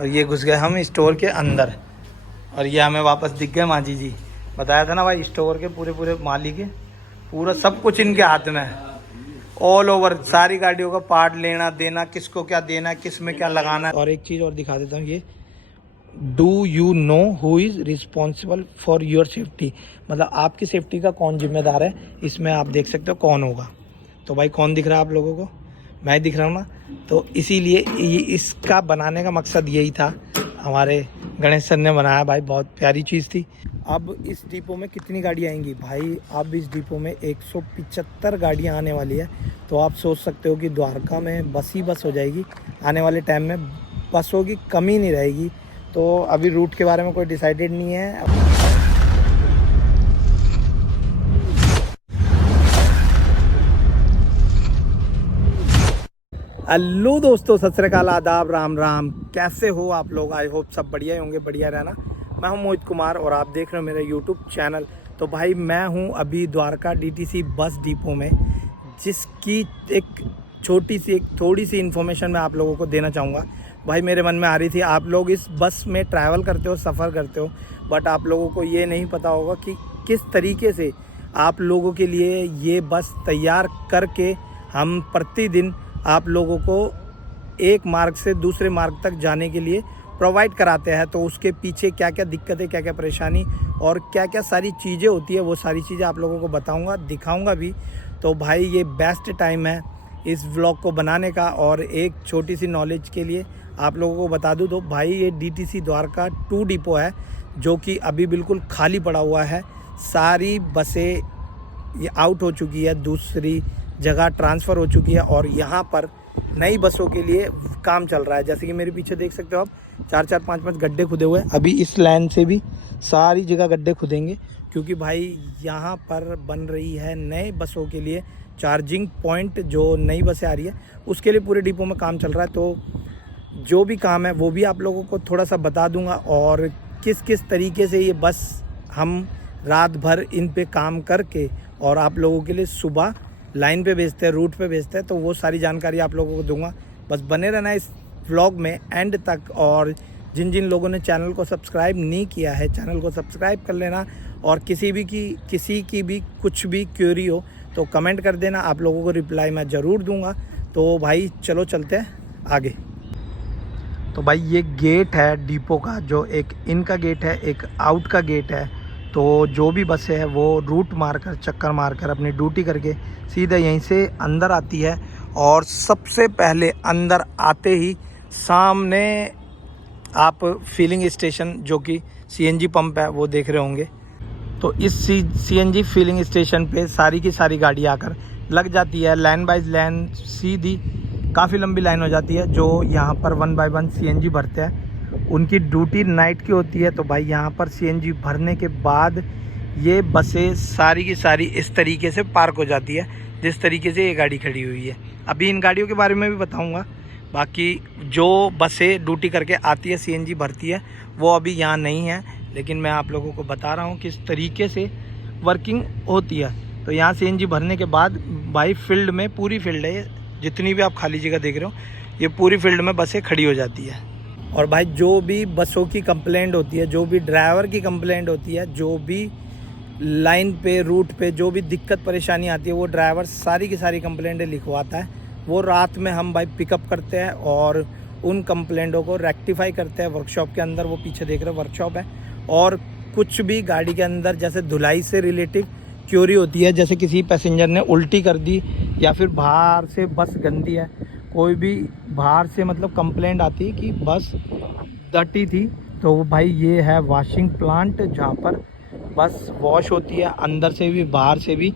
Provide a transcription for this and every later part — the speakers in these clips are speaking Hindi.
और ये घुस गए हम स्टोर के अंदर। और ये हमें वापस दिख गए माजी जी। बताया था ना भाई, स्टोर के पूरे पूरे मालिक है, पूरा सब कुछ इनके हाथ में है। ऑल ओवर सारी गाड़ियों का पार्ट लेना देना, किसको क्या देना है, किस में क्या लगाना है। और एक चीज़ और दिखा देता हूँ, ये do you know who is responsible for your safety, मतलब आपकी सेफ्टी का कौन जिम्मेदार है। इसमें आप देख सकते हो कौन होगा। तो भाई कौन दिख रहा है आप लोगों को? मैं दिख रहा हूँ ना। तो इसीलिए इसका बनाने का मकसद यही था, हमारे गणेश सर ने बनाया भाई, बहुत प्यारी चीज़ थी। अब इस डिपो में कितनी गाड़ियाँ आएंगी भाई? अब इस डिपो में 175 गाड़ियाँ आने वाली है। तो आप सोच सकते हो कि द्वारका में बस ही बस हो जाएगी आने वाले टाइम में, बसों की कमी नहीं रहेगी। तो अभी रूट के बारे में कोई डिसाइडेड नहीं है। हेलो दोस्तों, सत श्री अकाल, आदाब, राम राम। कैसे हो आप लोग? आई होप सब बढ़िया ही होंगे, बढ़िया रहना। मैं हूं मोहित कुमार और आप देख रहे हो मेरा यूट्यूब चैनल। तो भाई मैं हूं अभी द्वारका डीटीसी बस डिपो में, जिसकी एक छोटी सी एक थोड़ी सी इन्फॉर्मेशन मैं आप लोगों को देना चाहूँगा। भाई मेरे मन में आ रही थी, आप लोग इस बस में ट्रैवल करते हो, सफ़र करते हो, बट आप लोगों को ये नहीं पता होगा कि किस तरीके से आप लोगों के लिए ये बस तैयार करके हम प्रतिदिन आप लोगों को एक मार्ग से दूसरे मार्ग तक जाने के लिए प्रोवाइड कराते हैं। तो उसके पीछे क्या क्या दिक्कतें, क्या क्या परेशानी और क्या क्या सारी चीज़ें होती है, वो सारी चीज़ें आप लोगों को बताऊंगा, दिखाऊंगा भी। तो भाई ये बेस्ट टाइम है इस व्लॉग को बनाने का। और एक छोटी सी नॉलेज के लिए आप लोगों को बता दूं, तो भाई ये डीटीसी द्वारका 2 डिपो है, जो कि अभी बिल्कुल खाली पड़ा हुआ है। सारी बसें ये आउट हो चुकी है, दूसरी जगह ट्रांसफ़र हो चुकी है और यहाँ पर नई बसों के लिए काम चल रहा है। जैसे कि मेरे पीछे देख सकते हो आप, 4-4, 5-5 गड्ढे खुदे हुए हैं। अभी इस लाइन से भी सारी जगह गड्ढे खुदेंगे, क्योंकि भाई यहाँ पर बन रही है नए बसों के लिए चार्जिंग पॉइंट। जो नई बसें आ रही है उसके लिए पूरे डिपो में काम चल रहा है। तो जो भी काम है वो भी आप लोगों को थोड़ा सा बता दूंगा, और किस किस तरीके से ये बस हम रात भर इन पे काम करके और आप लोगों के लिए सुबह लाइन पे भेजते हैं, रूट पे भेजते हैं। तो वो सारी जानकारी आप लोगों को दूंगा। बस बने रहना इस व्लॉग में एंड तक। और जिन जिन लोगों ने चैनल को सब्सक्राइब नहीं किया है, चैनल को सब्सक्राइब कर लेना। और किसी की भी कुछ भी क्वेरी हो तो कमेंट कर देना, आप लोगों को रिप्लाई मैं ज़रूर दूंगा। तो भाई चलो चलते हैं आगे। तो भाई ये गेट है डिपो का, जो एक इन का गेट है, एक आउट का गेट है। तो जो भी बसें है वो रूट मारकर, चक्कर मारकर, अपनी ड्यूटी करके सीधे यहीं से अंदर आती है। और सबसे पहले अंदर आते ही सामने आप फिलिंग स्टेशन, जो कि सीएनजी पंप है, वो देख रहे होंगे। तो इस सीएनजी फिलिंग स्टेशन पे सारी की सारी गाड़ी आकर लग जाती है, लाइन बाय लाइन, सीधी काफ़ी लंबी लाइन हो जाती है। जो यहाँ पर 1 बाय 1 सीएनजी भरते हैं, उनकी ड्यूटी नाइट की होती है। तो भाई यहाँ पर सीएनजी भरने के बाद ये बसें सारी की सारी इस तरीके से पार्क हो जाती है, जिस तरीके से ये गाड़ी खड़ी हुई है। अभी इन गाड़ियों के बारे में भी बताऊंगा। बाकी जो बसें ड्यूटी करके आती है, सीएनजी भरती है, वो अभी यहाँ नहीं है, लेकिन मैं आप लोगों को बता रहा हूँ किस तरीके से वर्किंग होती है। तो यहाँ सीएनजी भरने के बाद भाई फील्ड में, पूरी फील्ड है, जितनी भी आप खाली जगह देख रहे हो, ये पूरी फील्ड में बसें खड़ी हो जाती है। और भाई जो भी बसों की कंप्लेंट होती है, जो भी ड्राइवर की कंप्लेंट होती है, जो भी लाइन पे, रूट पे जो भी दिक्कत परेशानी आती है, वो ड्राइवर सारी की सारी कंप्लेंटें लिखवाता है। वो रात में हम भाई पिकअप करते हैं और उन कंप्लेंटों को रेक्टिफाई करते हैं वर्कशॉप के अंदर। वो पीछे देख रहे हो वर्कशॉप है। और कुछ भी गाड़ी के अंदर जैसे धुलाई से रिलेटिव क्यूरी होती है, जैसे किसी पैसेंजर ने उल्टी कर दी या फिर बाहर से बस गंदी है, कोई भी बाहर से मतलब कंप्लेंट आती है कि बस डर्टी थी, तो भाई ये है वॉशिंग प्लांट, जहाँ पर बस वॉश होती है, अंदर से भी बाहर से भी,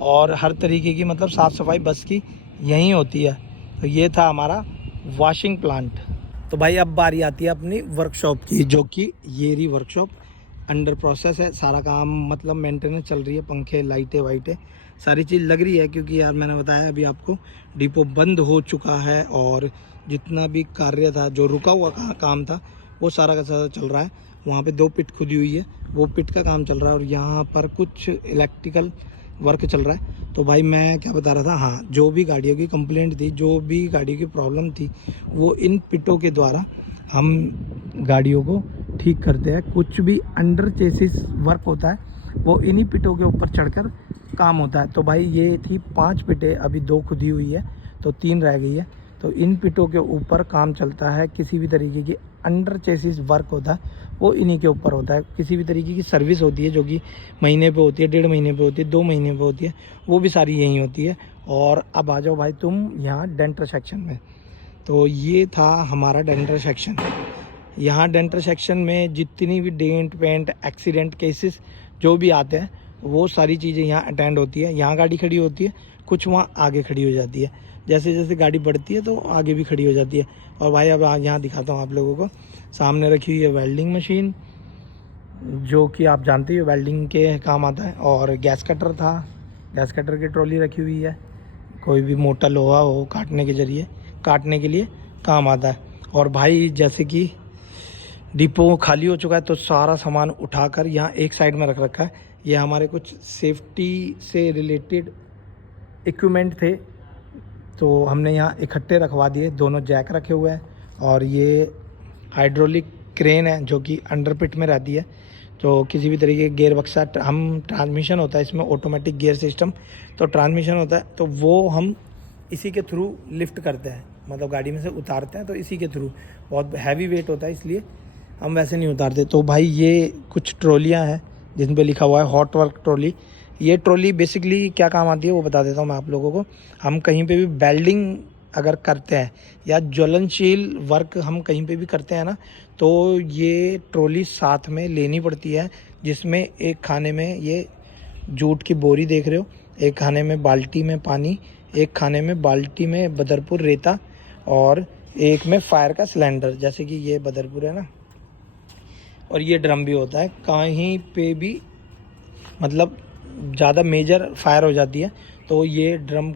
और हर तरीके की मतलब साफ़ सफाई बस की यहीं होती है। तो ये था हमारा वॉशिंग प्लांट। तो भाई अब बारी आती है अपनी वर्कशॉप की, जो कि ये रही वर्कशॉप, अंडर प्रोसेस है सारा काम, मतलब मेंटेनेंस चल रही है, पंखे, लाइटें वाइटें सारी चीज़ लग रही है। क्योंकि यार मैंने बताया अभी आपको, डिपो बंद हो चुका है और जितना भी कार्य था, जो रुका हुआ काम था, वो सारा का सारा चल रहा है। वहाँ पे 2 पिट खुदी हुई है, वो पिट का काम चल रहा है। और यहाँ पर कुछ इलेक्ट्रिकल वर्क चल रहा है। तो भाई मैं क्या बता रहा था, हाँ, जो भी गाड़ियों की कंप्लेंट थी, जो भी गाड़ियों की प्रॉब्लम थी, वो इन पिटों के द्वारा हम गाड़ियों को ठीक करते हैं। कुछ भी अंडर चेसिस वर्क होता है वो इन्हीं पिटों के ऊपर चढ़कर काम होता है। तो भाई ये थी 5 पिटें, अभी 2 खुदी हुई है तो 3 रह गई है। तो इन पिटों के ऊपर काम चलता है। किसी भी तरीके की अंडर चेसिस वर्क होता है वो इन्हीं के ऊपर होता है। किसी भी तरीके की सर्विस होती है जो कि महीने पे होती है, 1.5 महीने पे होती है, 2 महीने पे होती है, वो भी सारी यहीं होती है। और अब आ जाओ भाई तुम यहाँ डेंटर सेक्शन में। तो ये था हमारा डेंटर सेक्शन। यहाँ डेंटर सेक्शन में जितनी भी डेंट पेंट एक्सीडेंट केसेस जो भी आते हैं वो सारी चीज़ें यहाँ अटेंड होती है। यहाँ गाड़ी खड़ी होती है, कुछ वहाँ आगे खड़ी हो जाती है। जैसे जैसे गाड़ी बढ़ती है तो आगे भी खड़ी हो जाती है। और भाई अब यहाँ दिखाता हूँ आप लोगों को। सामने रखी हुई है वेल्डिंग मशीन, जो कि आप जानते ही वेल्डिंग के काम आता है। और गैस कटर था, गैस कटर की ट्रॉली रखी हुई है। कोई भी मोटा लोहा हो काटने के लिए काम आता है। और भाई जैसे कि डिपो खाली हो चुका है तो सारा सामान उठाकर यहाँ एक साइड में रख रखा है। ये हमारे कुछ सेफ्टी से रिलेटेड इक्विपमेंट थे तो हमने यहाँ इकट्ठे रखवा दिए। दोनों जैक रखे हुए हैं और ये हाइड्रोलिक क्रेन है जो कि अंडरपिट में रहती है। तो किसी भी तरीके गियर बक्सा हम ट्रांसमिशन होता है इसमें, ऑटोमेटिक गियर सिस्टम, तो ट्रांसमिशन होता है तो वो हम इसी के थ्रू लिफ्ट करते हैं, मतलब गाड़ी में से उतारते हैं तो इसी के थ्रू। बहुत हैवी वेट होता है इसलिए हम वैसे नहीं उतारते। तो भाई ये कुछ ट्रॉलियाँ हैं जिन पे लिखा हुआ है हॉट वर्क ट्रॉली। ये ट्रॉली बेसिकली क्या काम आती है वो बता देता हूँ मैं आप लोगों को। हम कहीं पे भी वेल्डिंग अगर करते हैं या ज्वलनशील वर्क हम कहीं पे भी करते हैं ना, तो ये ट्रॉली साथ में लेनी पड़ती है, जिसमें एक खाने में ये जूट की बोरी देख रहे हो, एक खाने में बाल्टी में पानी, एक खाने में बाल्टी में बदरपुर रेता और एक में फायर का सिलेंडर। जैसे कि ये बदरपुर है ना, और ये ड्रम भी होता है। कहीं पे भी मतलब ज़्यादा मेजर फायर हो जाती है तो ये ड्रम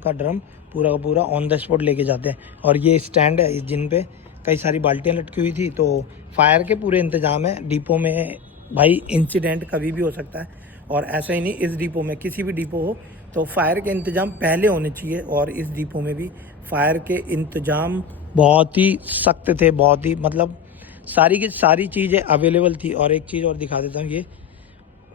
पूरा का पूरा ऑन द स्पॉट लेके जाते हैं। और ये स्टैंड है जिन पे कई सारी बाल्टियाँ लटकी हुई थी। तो फायर के पूरे इंतज़ाम है डिपो में। भाई इंसिडेंट कभी भी हो सकता है, और ऐसा ही नहीं इस डिपो में, किसी भी डिपो हो तो फायर के इंतज़ाम पहले होने चाहिए। और इस डिपो में भी फायर के इंतज़ाम बहुत ही सख्त थे, बहुत ही मतलब सारी की सारी चीज़ें अवेलेबल थी। और एक चीज़ और दिखा देता हूँ, ये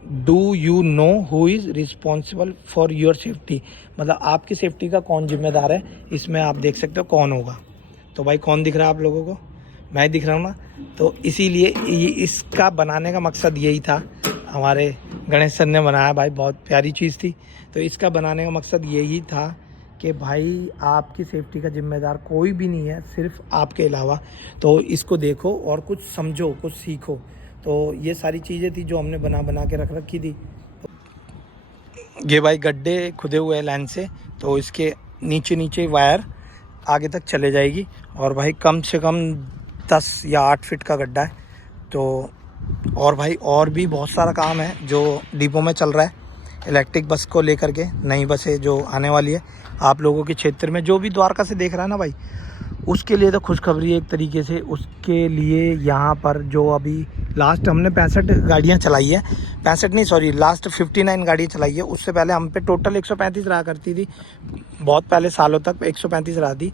do you know who is responsible for your safety, मतलब आपकी सेफ्टी का कौन जिम्मेदार है, इसमें आप देख सकते हो कौन होगा। तो भाई कौन दिख रहा है आप लोगों को? मैं दिख रहा हूँ ना। तो इसीलिए इसका बनाने का मकसद यही था। हमारे गणेश सर ने बनाया भाई, बहुत प्यारी चीज़ थी। तो इसका बनाने का मकसद यही था कि भाई आपकी सेफ्टी का जिम्मेदार कोई भी नहीं है सिर्फ आपके अलावा। तो इसको देखो और कुछ समझो, कुछ सीखो। तो ये सारी चीज़ें थी जो हमने बना के रख रखी थी। ये भाई गड्ढे खुदे हुए हैं लाइन से, तो इसके नीचे वायर आगे तक चले जाएगी। और भाई कम से कम 10 या 8 फीट का गड्ढा है। तो और भाई और भी बहुत सारा काम है जो डिपो में चल रहा है। इलेक्ट्रिक बस को लेकर के नई बसें जो आने वाली है आप लोगों के क्षेत्र में, जो भी द्वारका से देख रहा है ना भाई, उसके लिए तो खुशखबरी है एक तरीके से। उसके लिए यहाँ पर जो अभी लास्ट हमने 65 गाड़ियाँ चलाई है, 65 नहीं सॉरी, लास्ट 59 गाड़ियाँ चलाई है। उससे पहले हम पे टोटल 135 रहा करती थी, बहुत पहले सालों तक 135 रहा थी।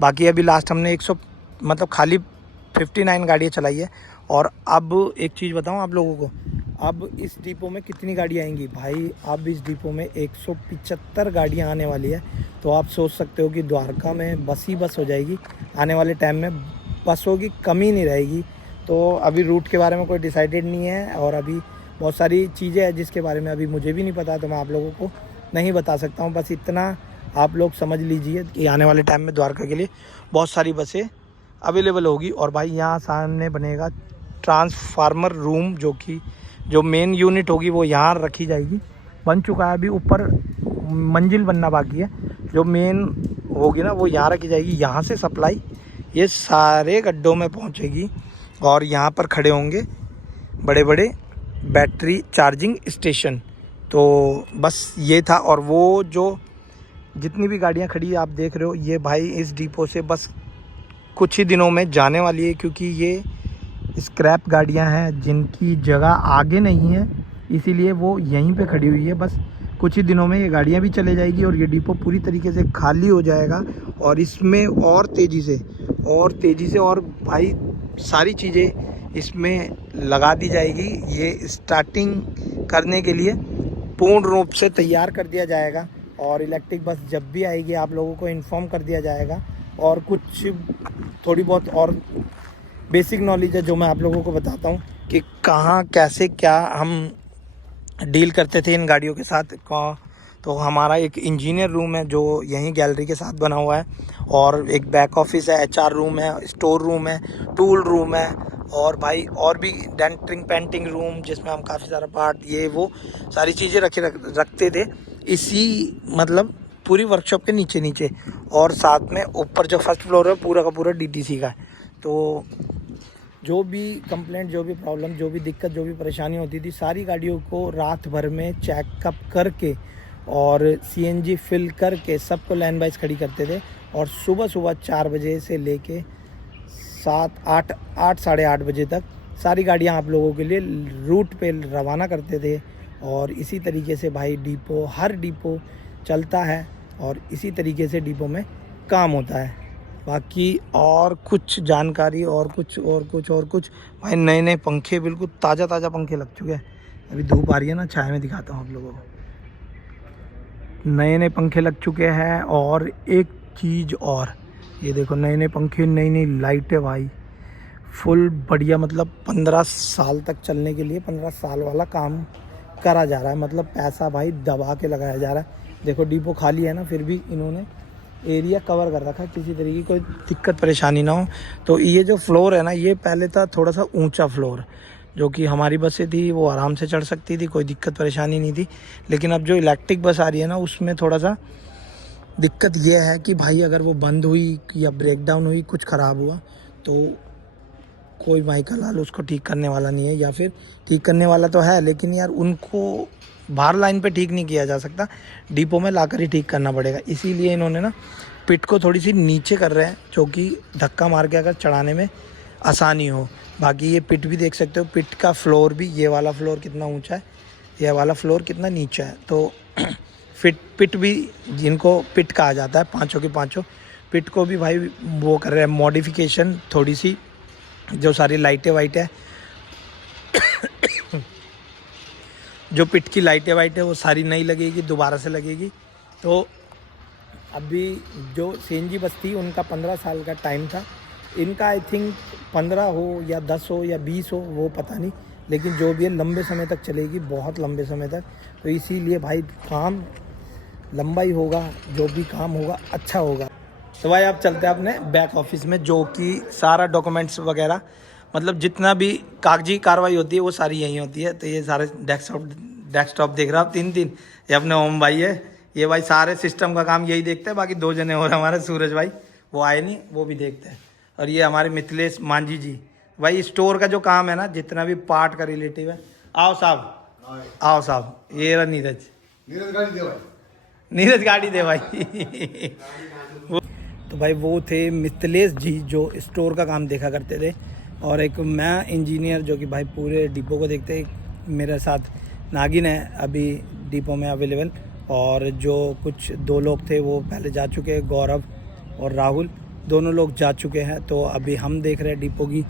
बाकी अभी लास्ट हमने 100 मतलब खाली 59 गाड़ियाँ चलाई है। और अब एक चीज़ बताऊँ आप लोगों को, अब इस डिपो में कितनी गाड़ियाँ आएंगी भाई? अब इस डिपो में 175 गाड़ियाँ आने वाली है। तो आप सोच सकते हो कि द्वारका में बस ही बस हो जाएगी आने वाले टाइम में, बसों की कमी नहीं रहेगी। तो अभी रूट के बारे में कोई डिसाइडेड नहीं है, और अभी बहुत सारी चीज़ें हैं जिसके बारे में अभी मुझे भी नहीं पता, तो मैं आप लोगों को नहीं बता सकता हूँ। बस इतना आप लोग समझ लीजिए कि आने वाले टाइम में द्वारका के लिए बहुत सारी बसें अवेलेबल होगी। और भाई यहाँ सामने बनेगा ट्रांसफार्मर रूम, जो कि जो मेन यूनिट होगी वो यहाँ रखी जाएगी। बन चुका है, अभी ऊपर मंजिल बनना बाकी है। जो मेन होगी ना वो यहाँ रखी जाएगी। यहाँ से सप्लाई ये सारे गड्ढों में पहुँचेगी और यहाँ पर खड़े होंगे बड़े बड़े बैटरी चार्जिंग स्टेशन। तो बस ये था। और वो जो जितनी भी गाड़ियाँ खड़ी आप देख रहे हो, ये भाई इस डिपो से बस कुछ ही दिनों में जाने वाली है, क्योंकि ये स्क्रैप गाड़ियां हैं जिनकी जगह आगे नहीं है, इसीलिए वो यहीं पे खड़ी हुई है। बस कुछ ही दिनों में ये गाड़ियाँ भी चले जाएगी और ये डिपो पूरी तरीके से खाली हो जाएगा और इसमें और तेज़ी से और भाई सारी चीज़ें इसमें लगा दी जाएगी। ये स्टार्टिंग करने के लिए पूर्ण रूप से तैयार कर दिया जाएगा और इलेक्ट्रिक बस जब भी आएगी आप लोगों को इन्फॉर्म कर दिया जाएगा। और कुछ थोड़ी बहुत और बेसिक नॉलेज है जो मैं आप लोगों को बताता हूँ कि कहाँ कैसे क्या हम डील करते थे इन गाड़ियों के साथ। तो हमारा एक इंजीनियर रूम है जो यहीं गैलरी के साथ बना हुआ है और एक बैक ऑफिस है, HR रूम है, स्टोर रूम है, टूल रूम है और भाई और भी डेंटिंग पेंटिंग रूम जिसमें हम काफ़ी सारा पार्ट ये वो सारी चीज़ें रखते थे इसी मतलब पूरी वर्कशॉप के नीचे और साथ में ऊपर जो फर्स्ट फ्लोर है पूरा का पूरा DTC का है। तो जो भी कंप्लेंट, जो भी प्रॉब्लम, जो भी दिक्कत, जो भी परेशानी होती थी सारी गाड़ियों को रात भर में चेकअप करके और CNG फिल करके सबको लाइन वाइज खड़ी करते थे और सुबह 4 बजे से लेके 7, 8 साढ़े 8 बजे तक सारी गाड़ियां आप लोगों के लिए रूट पे रवाना करते थे। और इसी तरीके से भाई डिपो, हर डिपो चलता है और इसी तरीके से डिपो में काम होता है। बाकी और कुछ जानकारी और कुछ भाई नए पंखे, बिल्कुल ताज़ा पंखे लग चुके हैं। अभी धूप आ रही है ना, छाया में दिखाता हूँ आप लोगों को। नए पंखे लग चुके हैं और एक चीज़ और, ये देखो नए पंखे, नई लाइटें भाई फुल बढ़िया। मतलब 15 साल तक चलने के लिए 15 साल वाला काम करा जा रहा है। मतलब पैसा भाई दबा के लगाया जा रहा है। देखो डिपो खाली है ना, फिर भी इन्होंने एरिया कवर कर रखा है, किसी तरीके की कोई दिक्कत परेशानी ना हो। तो ये जो फ्लोर है ना, ये पहले था थोड़ा सा ऊंचा फ्लोर, जो कि हमारी बसें थी वो आराम से चढ़ सकती थी, कोई दिक्कत परेशानी नहीं थी। लेकिन अब जो इलेक्ट्रिक बस आ रही है ना, उसमें थोड़ा सा दिक्कत ये है कि भाई अगर वो बंद हुई या ब्रेक डाउन हुई, कुछ ख़राब हुआ तो कोई व्हीकल हाल उसको ठीक करने वाला नहीं है, या फिर ठीक करने वाला तो है लेकिन यार उनको बाहर लाइन पे ठीक नहीं किया जा सकता, डिपो में लाकर ही ठीक करना पड़ेगा। इसीलिए इन्होंने ना पिट को थोड़ी सी नीचे कर रहे हैं, जो कि धक्का मार के अगर चढ़ाने में आसानी हो। बाकी ये पिट भी देख सकते हो, पिट का फ्लोर भी, ये वाला फ्लोर कितना ऊंचा है, ये वाला फ्लोर कितना नीचा है। तो पिट भी, जिनको पिट कहा जाता है, पाँचों के पाँचों पिट को भी भाई वो कर रहे हैं मॉडिफिकेशन थोड़ी सी। जो सारी लाइटें वाइटें जो पिट की लाइटें वाइटें वो सारी नई लगेगी, दोबारा से लगेगी। तो अभी जो CNG बस थी उनका 15 साल का टाइम था, इनका आई थिंक 15 हो या 10 हो या 20 हो वो पता नहीं, लेकिन जो भी है लंबे समय तक चलेगी, बहुत लंबे समय तक। तो इसीलिए भाई काम लंबा ही होगा, जो भी काम होगा अच्छा होगा। तो भाई आप चलते हैं अपने बैक ऑफिस में, जो कि सारा डॉक्यूमेंट्स वगैरह मतलब जितना भी कागजी कार्रवाई होती है वो सारी यहीं होती है। तो ये सारे डेस्कटॉप देख रहे हो आप, 3 ये अपने ओम भाई है, ये भाई सारे सिस्टम का काम यही देखते हैं। बाकी 2 जने और हमारे सूरज भाई, वो आए नहीं, वो भी देखते हैं। और ये हमारे मिथिलेश मांझी जी, भाई स्टोर का जो काम है ना, जितना भी पार्ट का रिलेटिव है। आओ साहब, ये रहा नीरज गाड़ी दे भाई। तो भाई वो थे मिथिलेश जी जो स्टोर का काम देखा करते थे, और एक मैं इंजीनियर जो कि भाई पूरे डिपो को देखते हैं। मेरे साथ नागिन है अभी डिपो में अवेलेबल, और जो कुछ 2 लोग थे वो पहले जा चुके हैं, गौरव और राहुल, दोनों लोग जा चुके हैं। तो अभी हम देख रहे हैं डिपो की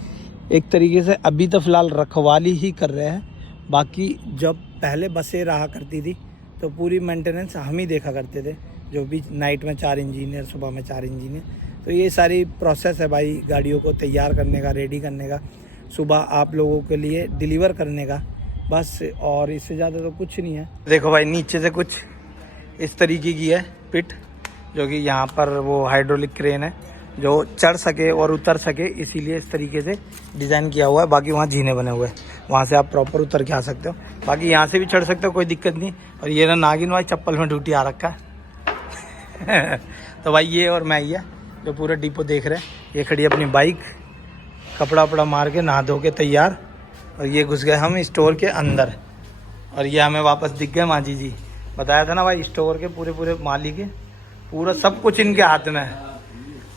एक तरीके से अभी तो फ़िलहाल रखवाली ही कर रहे हैं। बाकी जब पहले बसें रहा करती थी तो पूरी मेंटेनेंस हम ही देखा करते थे, जो भी नाइट में 4 इंजीनियर, सुबह में 4 इंजीनियर। तो ये सारी प्रोसेस है भाई गाड़ियों को तैयार करने का, रेडी करने का, सुबह आप लोगों के लिए डिलीवर करने का, बस। और इससे ज़्यादा तो कुछ नहीं है। देखो भाई नीचे से कुछ इस तरीके की है पिट, जो कि यहाँ पर वो हाइड्रोलिक क्रेन है जो चढ़ सके और उतर सके, इसीलिए इस तरीके से डिज़ाइन किया हुआ है। बाकी वहाँ जीने बने हुए हैं, वहाँ से आप प्रॉपर उतर के आ सकते हो। बाकी यहाँ से भी चढ़ सकते हो, कोई दिक्कत नहीं। और ये ना नागिन भाई चप्पल में ड्यूटी आ रखा है। तो भाई ये और मैं ही है जो पूरा डिपो देख रहे हैं। ये खड़ी अपनी बाइक, कपड़ा वपड़ा मार के नहा धो के तैयार, और ये घुस गए हम स्टोर के अंदर। और ये हमें वापस दिख गए मांझी जी। बताया था ना भाई, स्टोर के पूरे मालिक है, पूरा सब कुछ इनके हाथ में है।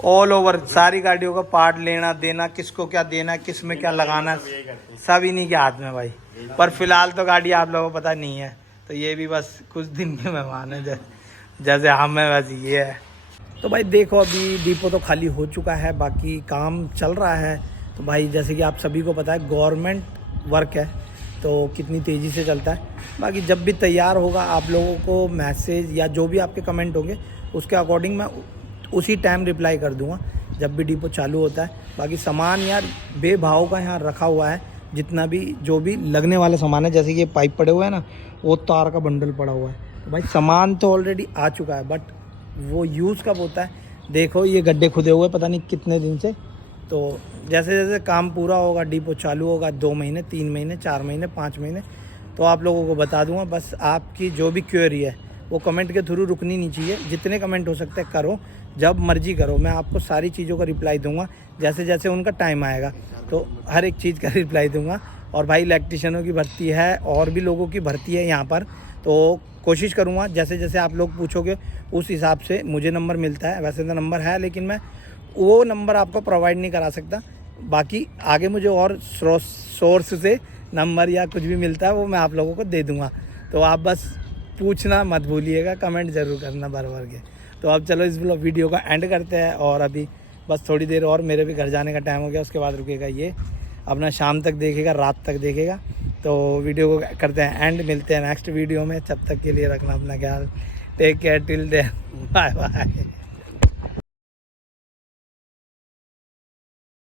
ऑल ओवर सारी गाड़ियों का पार्ट लेना देना, किसको क्या देना, किस में क्या लगाना, सब इन्हीं के हाथ में भाई। पर फिलहाल तो गाड़ी आप लोगों को पता नहीं है, तो ये भी बस कुछ दिन के मेहमान है, जैसे हम हैं बस ये है। तो भाई देखो अभी डिपो तो खाली हो चुका है, बाकी काम चल रहा है। तो भाई जैसे कि आप सभी को पता है गवर्नमेंट वर्क है तो कितनी तेज़ी से चलता है। बाकी जब भी तैयार होगा आप लोगों को मैसेज या जो भी आपके कमेंट होंगे उसके अकॉर्डिंग मैं उसी टाइम रिप्लाई कर दूंगा जब भी डिपो चालू होता है। बाकी सामान यार बेभाव का यहाँ रखा हुआ है, जितना भी जो भी लगने वाले सामान है, जैसे कि ये पाइप पड़े हुए हैं ना, वो तार का बंडल पड़ा हुआ है। तो भाई सामान तो ऑलरेडी आ चुका है, बट वो यूज़ कब होता है देखो, ये गड्ढे खुदे हुए पता नहीं कितने दिन से। तो जैसे जैसे काम पूरा होगा, डिपो चालू होगा, 2 महीने 3 महीने 4 महीने 5 महीने, तो आप लोगों को बता दूंगा। बस आपकी जो भी क्वेरी है वो कमेंट के थ्रू रुकनी नहीं चाहिए, जितने कमेंट हो सकते हैं करो, जब मर्जी करो, मैं आपको सारी चीज़ों का रिप्लाई दूंगा जैसे जैसे उनका टाइम आएगा, तो हर एक चीज़ का रिप्लाई दूंगा। और भाई इलेक्ट्रिशियनों की भर्ती है और भी लोगों की भर्ती है यहाँ पर, तो कोशिश करूँगा जैसे जैसे आप लोग पूछोगे उस हिसाब से मुझे नंबर मिलता है। वैसे तो नंबर है लेकिन मैं वो नंबर आपको प्रोवाइड नहीं करा सकता, बाकी आगे मुझे और सोर्स से नंबर या कुछ भी मिलता है वो मैं आप लोगों को दे दूँगा। तो आप बस पूछना मत भूलिएगा, कमेंट ज़रूर करना भर भर के। तो अब चलो इस वीडियो का एंड करते हैं, और अभी बस थोड़ी देर और मेरे भी घर जाने का टाइम हो गया, उसके बाद रुकेगा ये अपना शाम तक देखेगा, रात तक देखेगा। तो वीडियो को करते हैं एंड, मिलते हैं नेक्स्ट वीडियो में। तब तक के लिए रखना अपना ख्याल, take care till then, bye bye.